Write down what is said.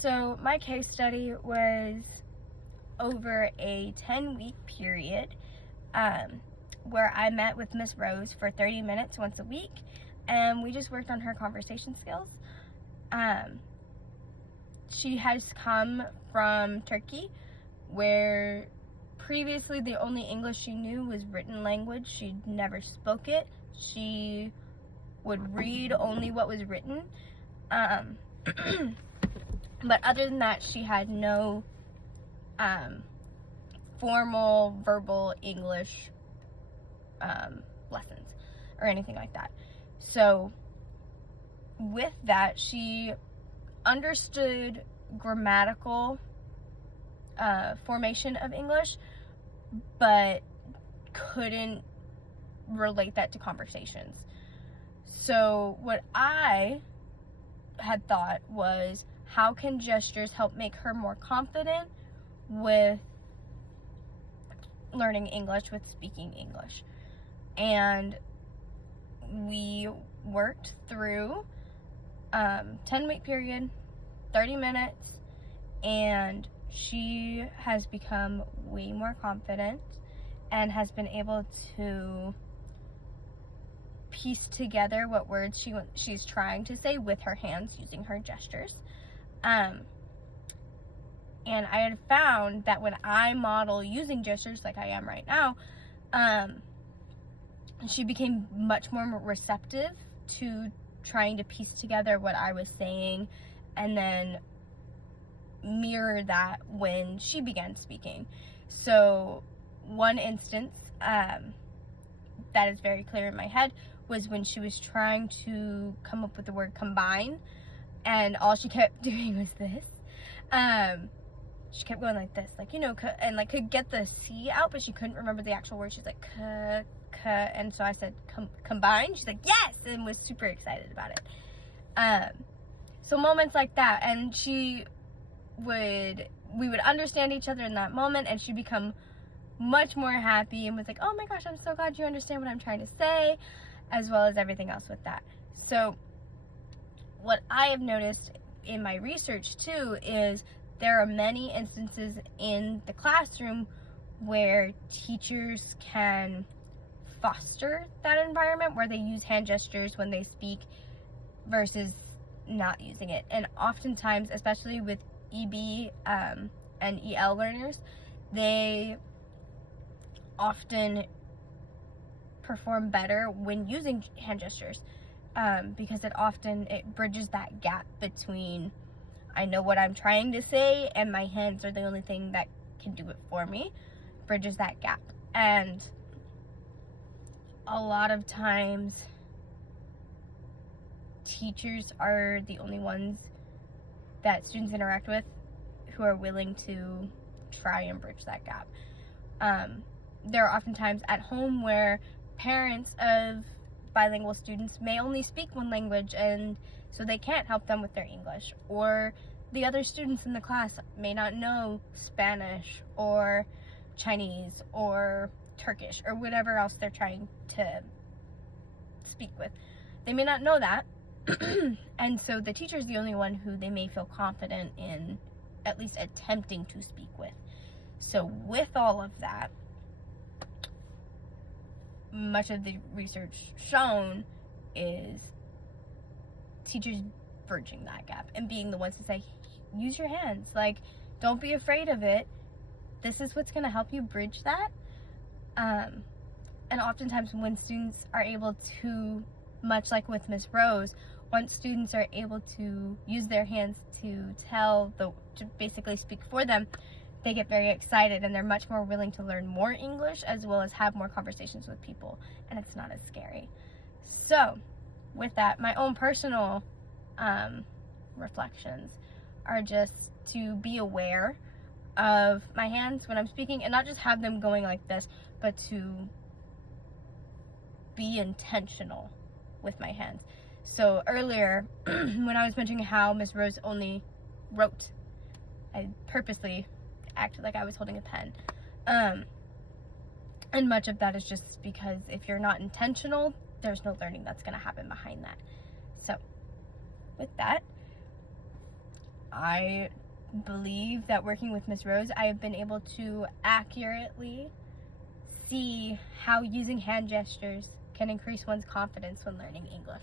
So my case study was over a 10-week period where I met with Miss Rose for 30 minutes once a week, and we just worked on her conversation skills. She has come from Turkey, where previously the only English she knew was written language. She never spoke it. She would read only what was written. But other than that, she had no formal verbal English lessons or anything like that. So with that, she understood grammatical formation of English, but couldn't relate that to conversations. So what I had thought was, how can gestures help make her more confident with learning English, with speaking English? And we worked through 10-week period, 30 minutes, and she has become way more confident and has been able to piece together what words she's trying to say with her hands using her gestures. And I had found that when I model using gestures like I am right now, she became much more receptive to trying to piece together what I was saying and then mirror that when she began speaking. So one instance that is very clear in my head was when she was trying to come up with the word combine, and all she kept doing was this. She kept going like this, like, and like could get the C out, but she couldn't remember the actual word. She's like, and so I said, combine. She's like, yes, and was super excited about it. So moments like that, and we would understand each other in that moment, and she'd become much more happy and was like, oh my gosh, I'm so glad you understand what I'm trying to say, as well as everything else with that. So what I have noticed in my research too is there are many instances in the classroom where teachers can foster that environment where they use hand gestures when they speak versus not using it. And oftentimes, especially with EB and EL learners, they often perform better when using hand gestures, because it bridges that gap between I know what I'm trying to say and my hands are the only thing that can do it for me. Bridges that gap. And a lot of times teachers are the only ones that students interact with who are willing to try and bridge that gap. There are oftentimes at home where parents of bilingual students may only speak one language, and so they can't help them with their English, or the other students in the class may not know Spanish or Chinese or Turkish or whatever else they're trying to speak with. They may not know that, and so the teacher is the only one who they may feel confident in at least attempting to speak with. So with all of that, much of the research shown is teachers bridging that gap and being the ones to say, use your hands, like, don't be afraid of it. This is what's going to help you bridge that. And oftentimes when students are able to, much like with Miss Rose, once students are able to use their hands to basically speak for them, they get very excited and they're much more willing to learn more English as well as have more conversations with people, and it's not as scary. So with that, my own personal reflections are just to be aware of my hands when I'm speaking, and not just have them going like this, but to be intentional with my hands. So earlier, when I was mentioning how Miss Rose only wrote, I purposely acted like I was holding a pen. And much of that is just because if you're not intentional, there's no learning that's going to happen behind that. So with that, I believe that working with Ms. Rose, I have been able to accurately see how using hand gestures can increase one's confidence when learning English.